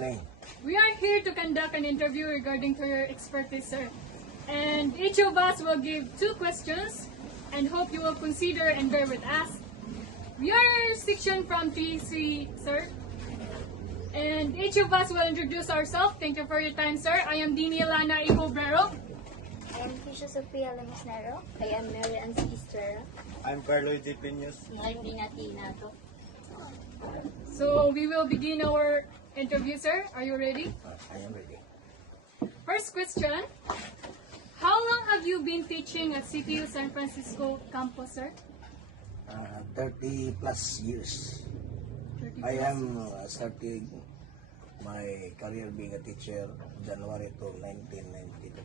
morning. We are here to conduct an interview regarding to your expertise, sir. And each of us will give 2 questions and hope you will consider and bear with us. We are section from TC, sir. And each of us will introduce ourselves. Thank you for your time, sir. I am Dini Lana Icobrero. I am Fisha Sofia Lemusnero. I am Mary Ann Estrera. I'm Carlo D. Piños. I'm Dinati Nato. So we will begin our interview, sir. Are you ready? I am ready. First question. How long have you been teaching at CTU San Francisco campus, sir? 30 plus years. 30 I plus. am starting my career being a teacher January to 1992.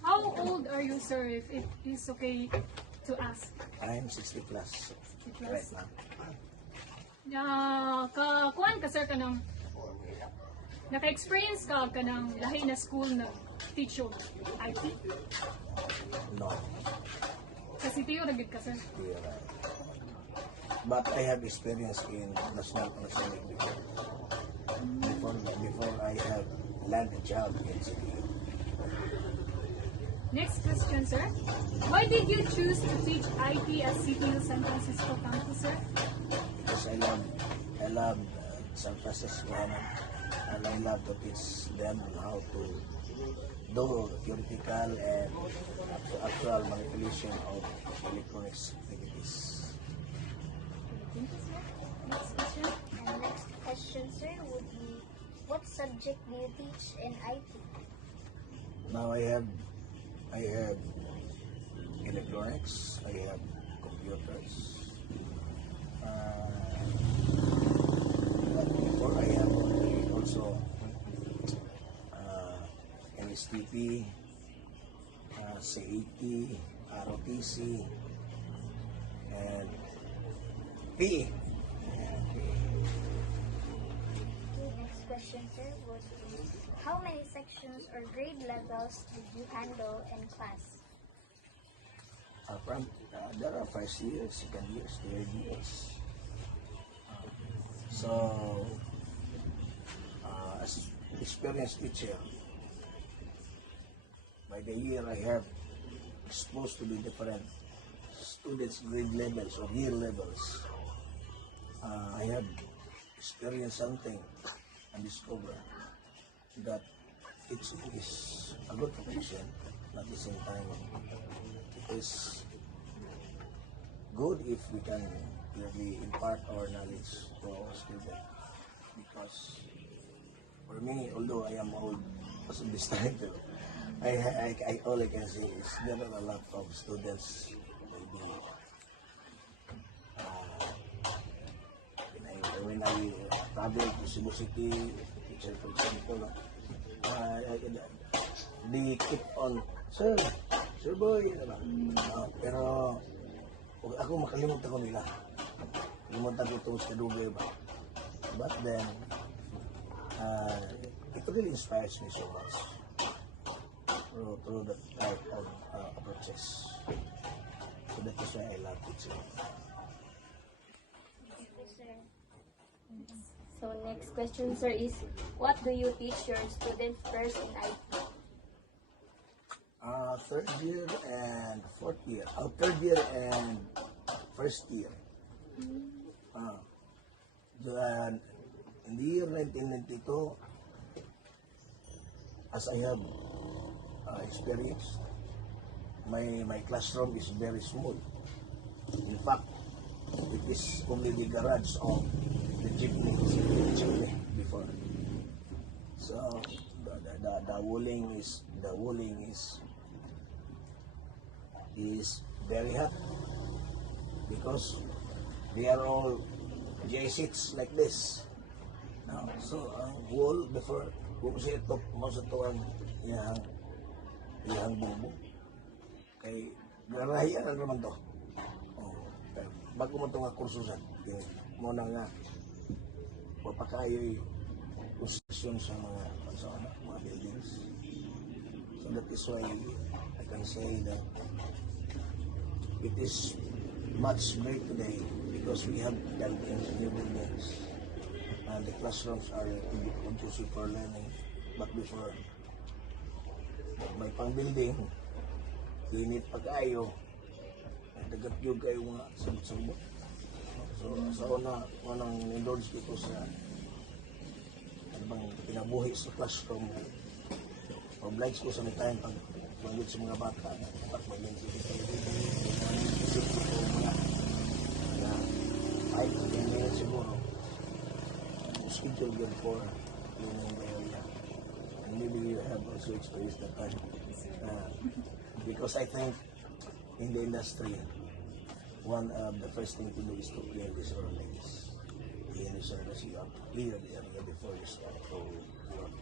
How old are you, sir, if it is okay to ask? I am 60 plus 60 plus? right now. Kuan ka, sir, ka ng naka-experience ka ng lahi na school na teacher IT? No, Sa CTU, nagid ka, sir? here, but I have experience in National Panasonic before I have landed a job in CTU. Next question, sir. Why did you choose to teach IT at CTU San Francisco campus, sir? Because I love San Francisco and I love to teach them how to do theoretical and actual manipulation of electronics activities. Thank you, sir. Next question. And next question, sir, would be, what subject do you teach in IT? Now I have electronics, I have computers. But before I have also NSTP, CAT, ROTC, and PE. Next question, sir, would be, how many sections or grade levels did you handle in class? There are first years, second years, third years. As experienced teacher, by the year I have exposed to the different students' grade levels or year levels. I have experienced something and discovered that teaching is a good profession, at the same time it is good if we can really impart our knowledge to our students. Because for me, although I am old as of this time, I all I can say is there are a lot of students maybe when I travel to Cebu City, teacher for example, they keep on, Sir boy, pero ako makalimutan ko nila. Limutan ko itong sa Dugay ba. But then, it really inspires me so much through that type of approaches. So that is why I love teaching. So next question, sir, is, what do you teach your students first in IT? Third year and fourth year. Third year and first year. In the year 1992, as I have experienced, my classroom is very small. In fact, it is only the garage of the jeepney before. So the walling is very hot because they are all J6 like this. Now, so wall before kung siya top mo sa tuwang iyang bumbong kay garayan na naman to. Pero bago mo ito nga kursusan mo na nga mapakayo'y construction sa mga buildings. So that is why I can say that it is much great today because we have built new buildings. and the classrooms are to be conducive for learning. But before, may pang-building, init pag-ayo, dagat yung kayo mga sabot-sabot. So, sa unang endorse dito sa ano bang pinabuhi sa classroom, oblige ko sa may time pag langgit sa mga bata, dapat mag-insit ito ko mga na 5 to 10 minutes siguro, schedule good for cleaning the area. And maybe you have also experienced that time. Because I think in the industry, one of the first thing to do is to clear the surroundings. Clear the surroundings, you have to clear the area before you start to work.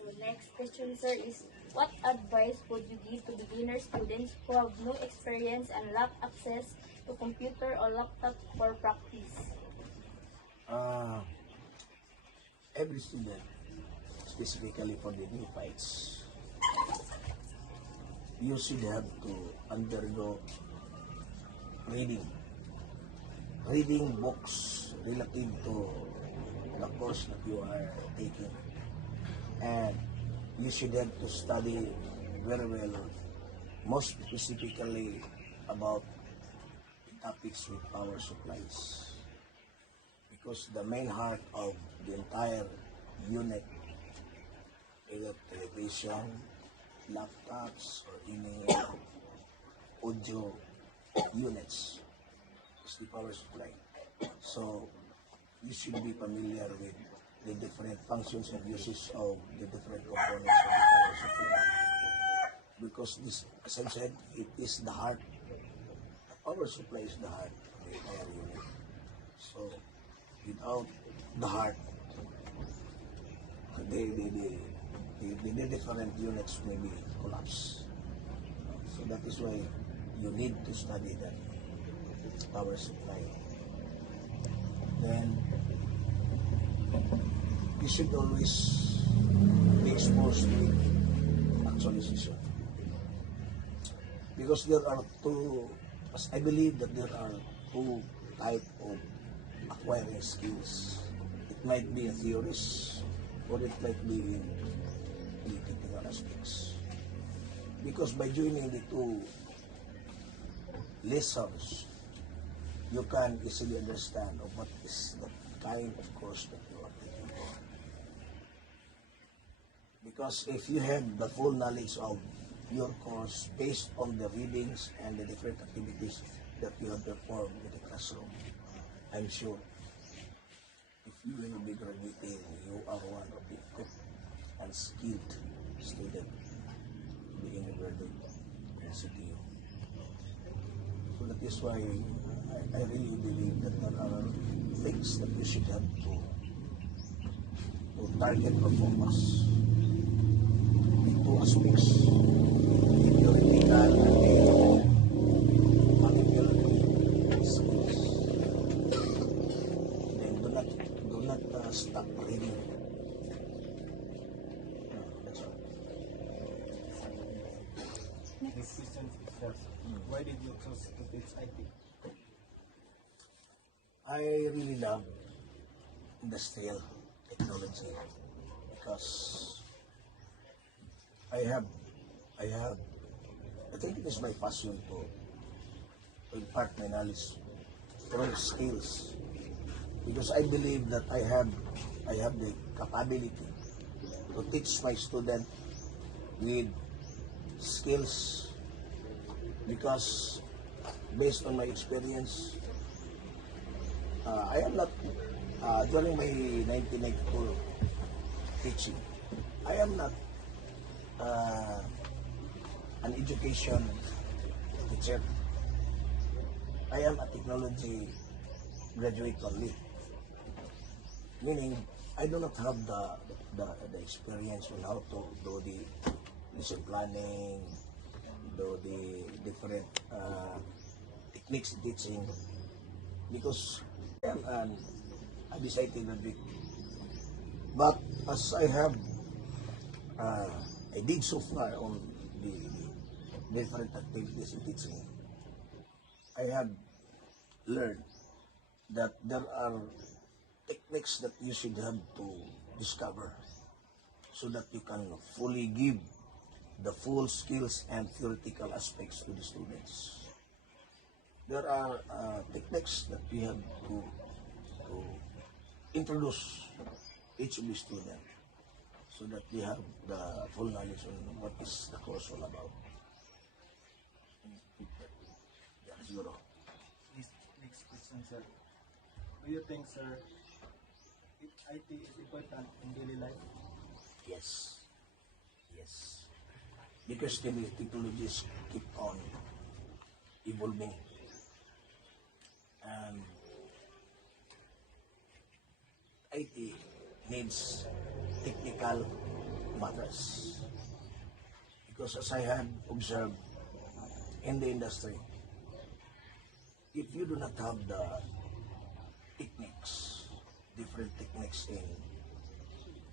The next question, sir, is what advice would you give to beginner students who have no experience and lack access to computer or laptop for practice? Every student, specifically for the neophytes, you should have to undergo reading books relative to the course that you are taking, and you should have to study very well, most specifically about the topics with power supplies, because the main heart of the entire unit, either television, laptops, or any audio units, is the power supply. So you should be familiar with the different functions and uses of the different components of the power supply. Because this, as I said, it is the heart. The power supply is the heart of the entire unit. So without the heart, the different units may be collapse. So that is why you need to study that power supply. Then you should always be exposed with actualization. Because there are two, as I believe that there are two types of acquiring skills. It might be in theories or it might be in the technical aspects. Because by joining the two lessons, you can easily understand of what is the kind of course that you are taking for. Because if you have the full knowledge of your course based on the readings and the different activities that you have performed in the classroom, I'm sure if you will be graduating, you are one of the good and skilled students being graduated in CTU. So that is why I really believe that there are things that you should have to target or focus in two aspects, the theoretical and the practical skills. Then do not stop reading. That's all. The question is, why did you choose to teach IT? I really love industrial technology because I think it is my passion to impart my knowledge through skills, because I believe that I have the capability to teach my student with skills, because based on my experience, I am not, during my 1994 teaching, I am not an education teacher. I am a technology graduate only. Meaning, I do not have the experience on how to do the lesson planning, do the different techniques in teaching, because I am a decided graduate. But as I have, I did so far on the different activities in teaching, I have learn that there are techniques that you should have to discover so that you can fully give the full skills and theoretical aspects to the students. There are techniques that we have to introduce each of the student so that they have the full knowledge on what is the course all about. Yeah, siguro. Next question, sir. Do you think, sir, IT is important in daily life? Yes. Yes. Because the technologies keep on evolving. And IT needs technical matters. Because as I had observed in the industry, if you do not have the techniques, different techniques in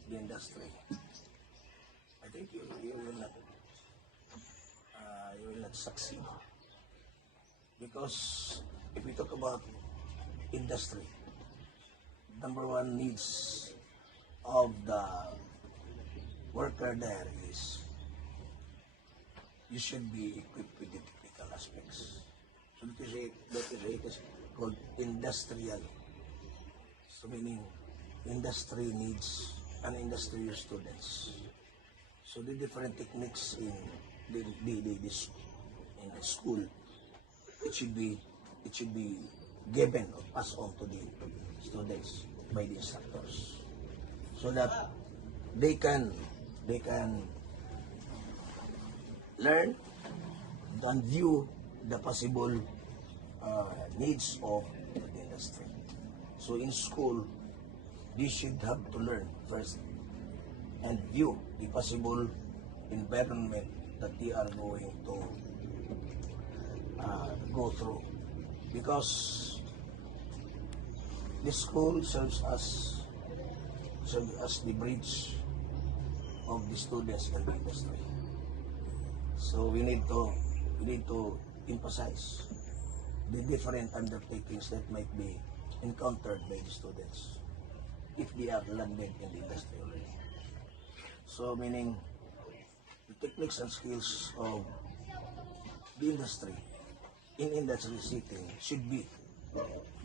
the industry, I think you will not succeed. Because if we talk about industry, number one needs of the worker there is you should be equipped with the technical aspects. So it is called industrial. So meaning industry needs an industrial students. So the different techniques in the school, it should be given or passed on to the students by the instructors, so that they can learn and view the possible needs of the industry. So in school, they should have to learn first and view the possible environment that they are going to go through, because the school serves as the bridge of the students and the industry. So we need to emphasize the different undertakings that might be encountered by the students if they are landed in the industry already. So meaning the techniques and skills of the industry in industry setting should be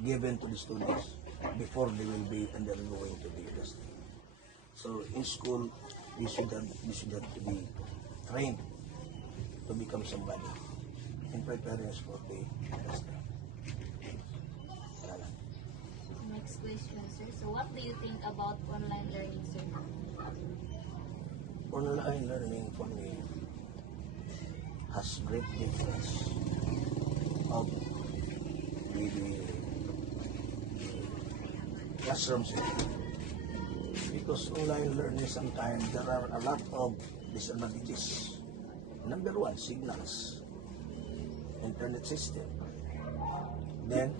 given to the students before they will be undergoing to the industry. So in school, they should have to be trained to become somebody in preparedness for the industry. Next question, sir. So what do you think about online learning, sir? Online learning for me has great difference of the classroom setting. Because online learning sometimes there are a lot of disadvantages. Number one, signals, internet system. Then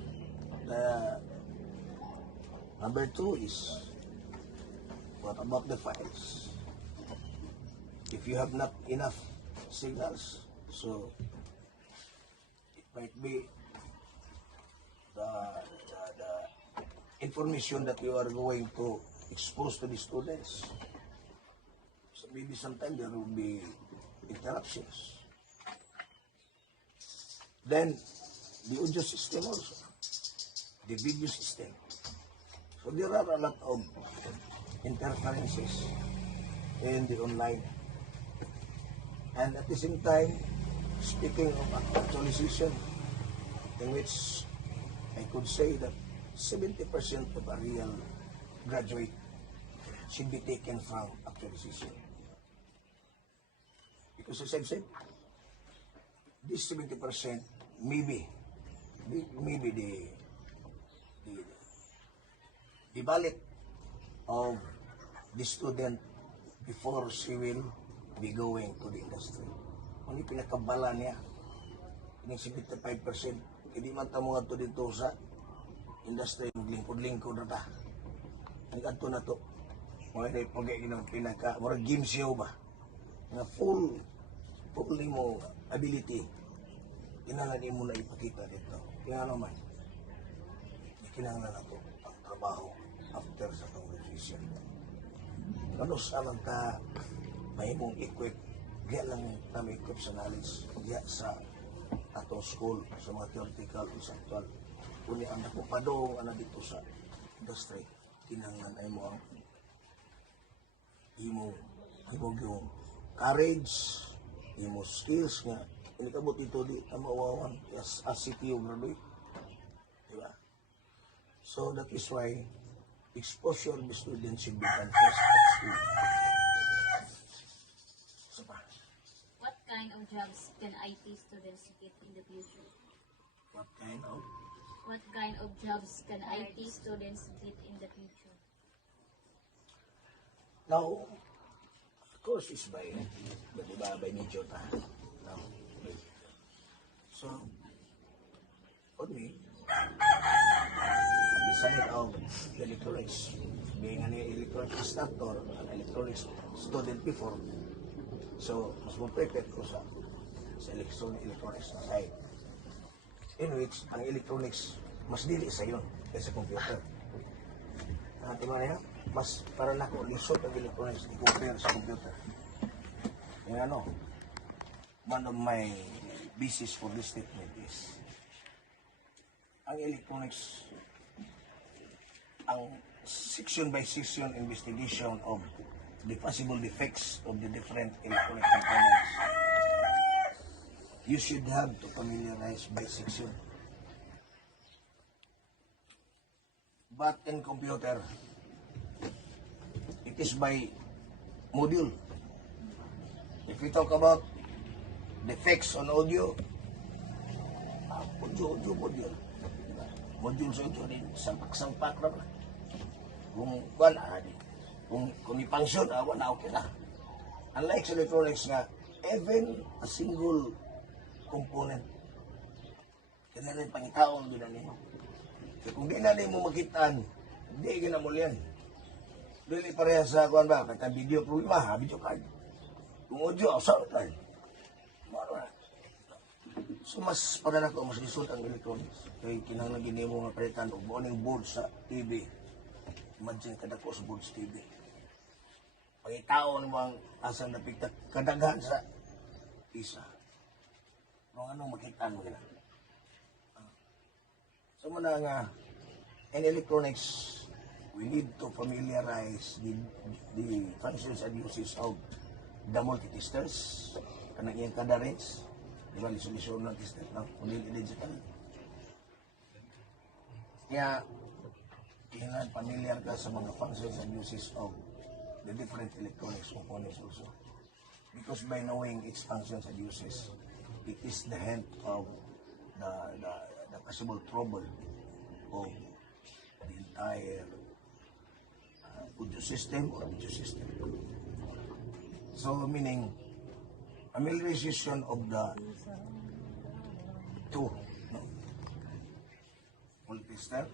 number two is, what about the files? If you have not enough signals, so it might be the information that you are going to expose to the students. So maybe sometimes there will be interruptions. Then the audio system also, the video system. So there are a lot of interferences in the online. And at the same time, speaking of actualization, in which I could say that 70% of a real graduate should be taken from actualization. Because as I've said, this 70% maybe the ballot of the student before she will be going to the industry. Kung yung pinakabala niya, yung 75%, hindi man tamo nga to dito sa industry, maglingkod-lingkod na ta. Nag-adto na to. Mga pagay ng pinaka, mga game show ba? Nga full mo ability, inalan mo na ipakita dito. Kaya naman, kinahanglan nato ang trabaho after sa congregation. Ano sa man ka mahimong equip, diya lang kami equip sa knowledge, diya sa atong school, sa mga theoretical, conceptual. Kuni ang nakupadong ana dito sa industry, kinahanglan ay mo ang imong yung courage, imong skills nga inikabot ito di na mawawan as CPO graduate. Diba? So that is why exposure of the students should be done first at school. So pa, What kind of jobs can IT students get in the future? what kind of What kind of jobs can IT students get in the future? now, of course, is by diba, by major ta. Now, so, for me, beside of the electronics, being an electronics instructor, an electronics student before, so, mas mo-prepare ko sa electronics na side. In which, ang electronics, mas dili sa yun kaysa computer. Diba na yan? Mas para na ko, lisod ang electronics i-compare sa computer. Yung ano, one of my basis for this statement is, ang electronics, ang section by section investigation of the possible defects of the different electronic components, you should have to familiarize by section. But in computer, it is by module. If we talk about defects on audio, audio module. Diba? Module sa audio, sampak-sampak na ba? Kung wala, kung i-function, wala, okay na. Unlike sa electronics nga, even a single component, kailangan pangitaon din na nimo. Kung di na mo makitaan, hindi ginamol yan. Dili pareha sa kuan ba, kaya video problema, video card. Kung audio, sound card. Maro na. So mas para na ko, mas lisod ang electronics. Kaya kinahanglan gini mo nga palitan og morning board sa TV. Imagine kadako sa board sa TV. Pangitaon mo ang asang napigta kadaghan sa isa. Kung anong makitaan mo gina. So muna nga, in electronics, we need to familiarize the functions and uses of the multitesters, kanang iyang kada range, di ba, lisod-lisod ng tester, kundi digital. Kaya, kailangan familiar ka sa mga functions and uses of the different electronics components also. Because by knowing its functions and uses, it is the hint of the possible trouble of the entire audio system or video system. So, meaning, familiarization of the two, no? Multi-step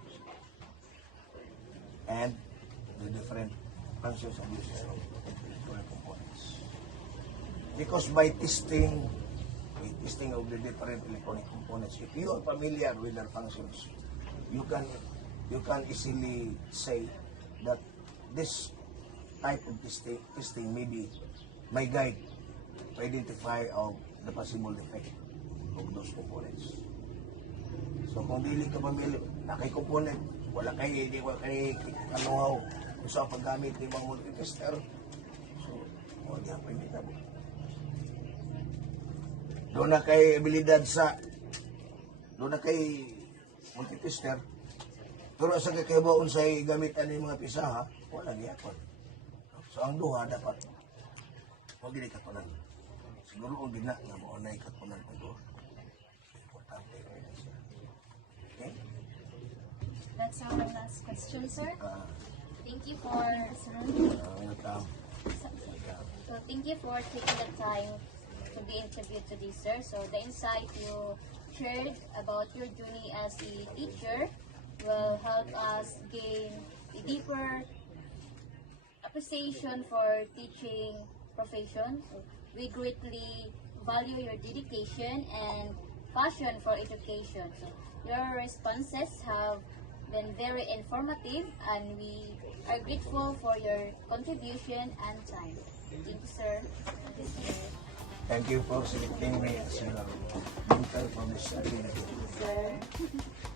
and the different functions and uses of electronic components. Because by testing of the different electronic components, if you are familiar with their functions, you can easily say that this type of testing may be my guide to identify of the possible defect of those components. So kung dili ka familiar, na kay component, wala kay kanuhaw kung saan paggamit ng mga multitester, so wala diyan pa hindi tabo. Doon na kay abilidad doon na kay multitester, pero sa kakabaon sa gamitan ng mga pisaha, wala giyapon. So ang duha dapat huwag gini katunan. Siguro kung gina nga mo na ikatunan ang duha. Importante ko yun siya. Okay? That's our last question, sir. Thank you for Welcome. So thank you for taking the time to be interviewed today, sir. So the insight you shared about your journey as a teacher will help us gain a deeper appreciation for teaching profession. So we greatly value your dedication and passion for education. So your responses have been very informative, and we are grateful for your contribution and time. Thank you, sir. Thank you for selecting me as your mentor for this activity. Sir.